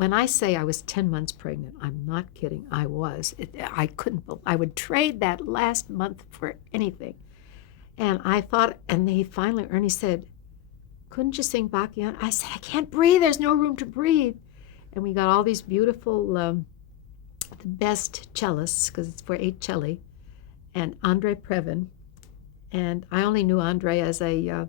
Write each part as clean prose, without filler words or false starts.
when I say I was 10 months pregnant, I'm not kidding. I was. I couldn't. I would trade that last month for anything. And I thought, and Ernie said, couldn't you sing Bachiana? I said, I can't breathe. There's no room to breathe. And we got all these beautiful, the best cellists, because it's for 8 celli, and Andre Previn. And I only knew Andre as a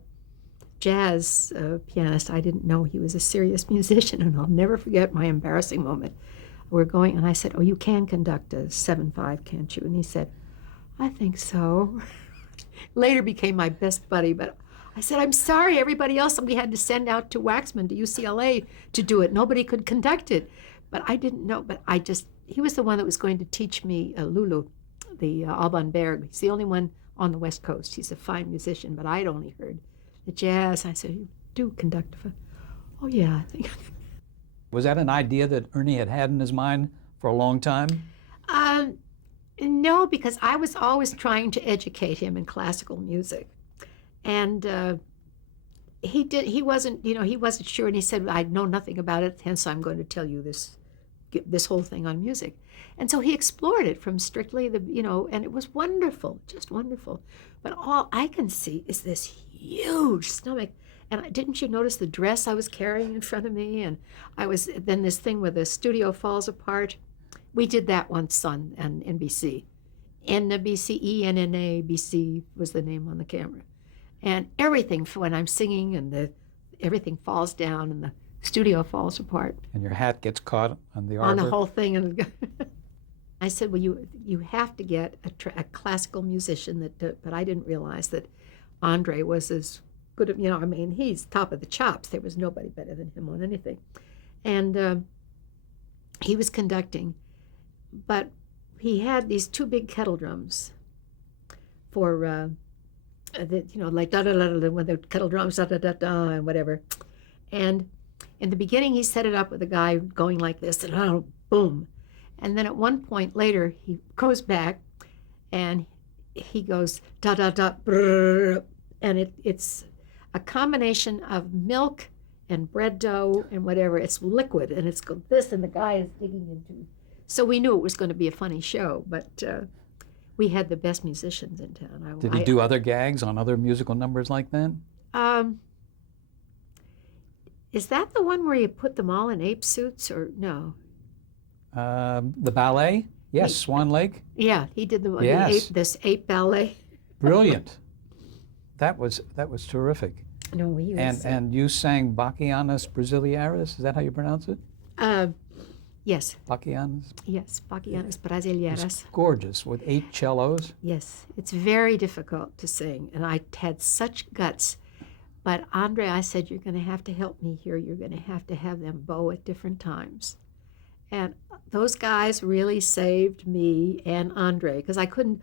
jazz pianist. I didn't know he was a serious musician, and I'll never forget my embarrassing moment. We're going, and I said, oh, you can conduct a 7/5, can't you? And he said, I think so. Later became my best buddy, but I said, I'm sorry, everybody else, we had to send out to Waxman, to UCLA to do it. Nobody could conduct it. But I didn't know, but he was the one that was going to teach me Lulu, the Alban Berg. He's the only one on the West Coast. He's a fine musician, but I'd only heard the jazz. I said, you do conduct oh yeah, I think. Was that an idea that Ernie had in his mind for a long time? No, because I was always trying to educate him in classical music. And he wasn't sure, and he said, I know nothing about it, hence I'm going to tell you this whole thing on music. And so he explored it from strictly and it was wonderful, just wonderful. But all I can see is this huge stomach. And didn't you notice the dress I was carrying in front of me? And then this thing where the studio falls apart. We did that once on NBC. NBC, ENNABC was the name on the camera. And everything, when I'm singing and everything falls down and the studio falls apart. And your hat gets caught on the arbor. On the whole thing. And I said, well, you have to get a classical musician but I didn't realize that Andre was as good, he's top of the chops. There was nobody better than him on anything. And he was conducting, but he had these 2 big kettle drums for, like da-da-da-da, when the kettle drums, da-da-da-da, and whatever. And in the beginning, he set it up with a guy going like this, and boom. And then at one point later, he goes back, and he goes da-da-da, brrr, and it's a combination of milk and bread dough and whatever. It's liquid, and it's this, and the guy is digging into. So we knew it was going to be a funny show, but we had the best musicians in town. Did he do other gags on other musical numbers like that? Is that the one where you put them all in ape suits, or no? The ballet? Yes, Swan Lake? Yeah, he did Yes. this ape ballet. Brilliant. That was terrific. No, he was. And you sang Bachianas Brasileiras, is that how you pronounce it? Yes. Bachianas? Yes, Bachianas Brasileiras. It's gorgeous, with 8 cellos. Yes, it's very difficult to sing, and I had such guts. But Andre, I said, you're going to have to help me here. You're going to have them bow at different times. And those guys really saved me and Andre, because I couldn't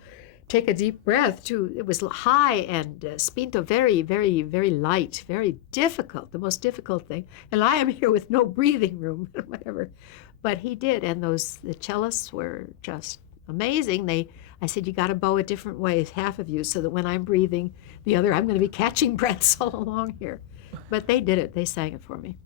take a deep breath, too. It was high and spinto, very, very, very light, very difficult, the most difficult thing. And I am here with no breathing room, whatever. But he did, and the cellists were just amazing. I said, you got to bow a different way, half of you, so that when I'm breathing, I'm going to be catching breaths all along here. But they did it. They sang it for me.